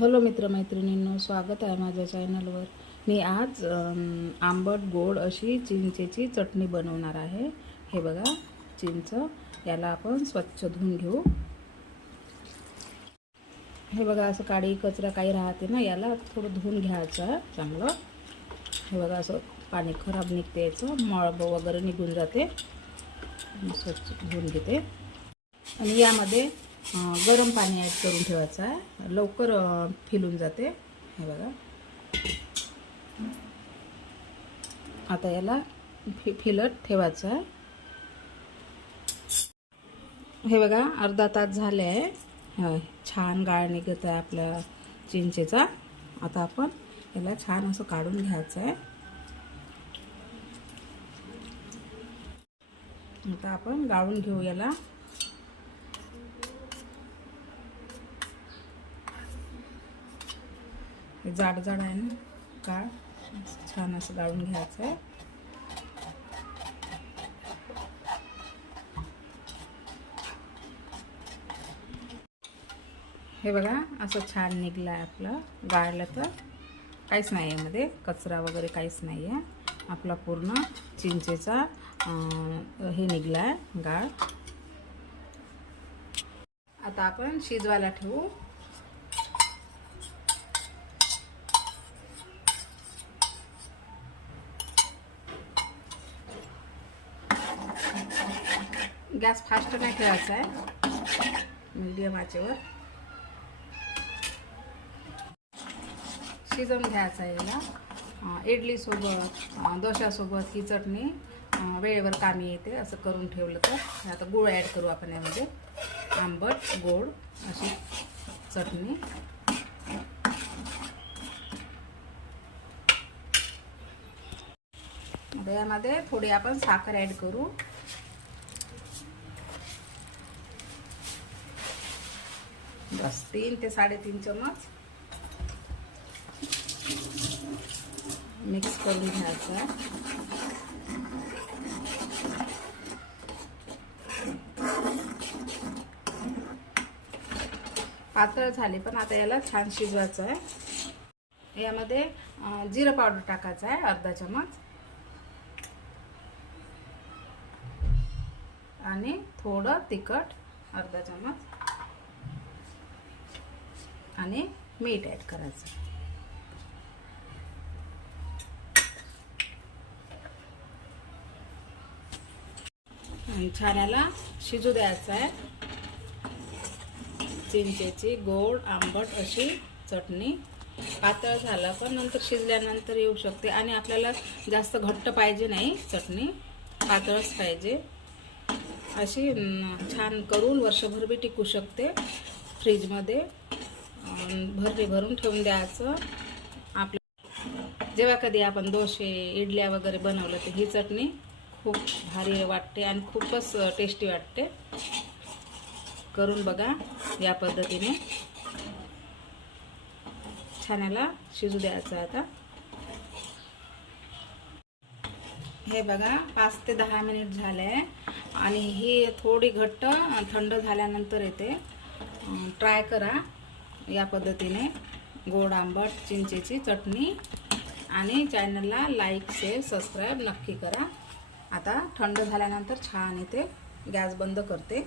Hello मित्रमैत्रिणींनो स्वागत आहे माझ्या चॅनलवर मी आज आंबट गोड अशी चिंचेची चटणी बनवणार आहे. हे बघा चिंच याला आपण स्वच्छ धुवून घेऊ. हे बघा असं काळी कचरा काही राहते ना याला थोडं धुवून घ्यायचं आहे चांगलं. हे बघा असं पाणी खराब निघते याचं मळब वगैरे निघून जाते. स्वच्छ धुवून घेते. आणि यामध्ये गरम पाणी ॲड करून ठेवायचं आहे. लवकर फिलून जाते. हे बघा. आता याला फि फिलत ठेवायचं आहे. हे बघा अर्धा तास झाले आहे. छान गाळ निघत आहे आपल्या चिंचेचा. आता आपण याला छान असं काढून घ्यायचं आहे. आता आपण गाळून घेऊ याला. हे जाड जाड आहे ना? का? छान असं गाळून घ्यायचं आहे. हे बघा असं छान निघलं आहे आपलं. गाळलं तर काहीच नाही आहे मध्ये. कचरा वगैरे काहीच नाही आहे. आपला पूर्ण चिंचेचा हे निघला आहे गाळ. आता आपण शिजवायला ठेवू. गॅस फास्ट नाही ठेवायचा आहे. मीडियम आचेवर. शिजवून घ्यायचा आहे याला. इडलीसोबत दोशासोबत डोशासोबत ही चटणी वेळेवर कामी येते असं करून ठेवलं तर. हे आता गुळ ॲड करू आपण यामध्ये. आंबट गोड अशी चटणी. आता यामध्ये थोडी आपण साखर ॲड करू. बस तीन ते साडेतीन चमच मिक्स करून घ्यायचं. आहे पातळ झाले पण आता याला छान शिजवायचं आहे. यामध्ये जिरं पावडर टाकायचं आहे अर्धा चमच आणि थोडं तिखट अर्धा चमच आणि मीठ ॲड करायचं. आणि छान याला शिजू द्यायचं आहे. चिंचेची गोड आंबट अशी चटणी. पातळ झालं पण नंतर शिजल्यानंतर येऊ शकते. आणि आपल्याला जास्त घट्ट पाहिजे नाही चटणी. पातळच पाहिजे. अशी छान करून वर्षभर बी टिकू शकते फ्रीजमध्ये. अं, भरून ठेवून द्यायचं. आपलं जेव्हा कधी आपण दोसे इडल्या वगैरे बनवलं तर ही चटणी खूप भारी वाटते आणि खूपच टेस्टी वाटते. करून बघा या पद्धतीने. छान याला शिजू द्यायचं आता. हे बघा पाच ते दहा मिनिट झाले आहे आणि ही थोडी घट्ट थंड झाल्यानंतर येते. ट्राय करा. या पद्धतीने गोड आंबट चिंचेची चटणी आणि चॅनलला लाईक शेअर सबस्क्राईब नक्की करा. आता थंड झाल्यानंतर छान इथे गॅस बंद करते.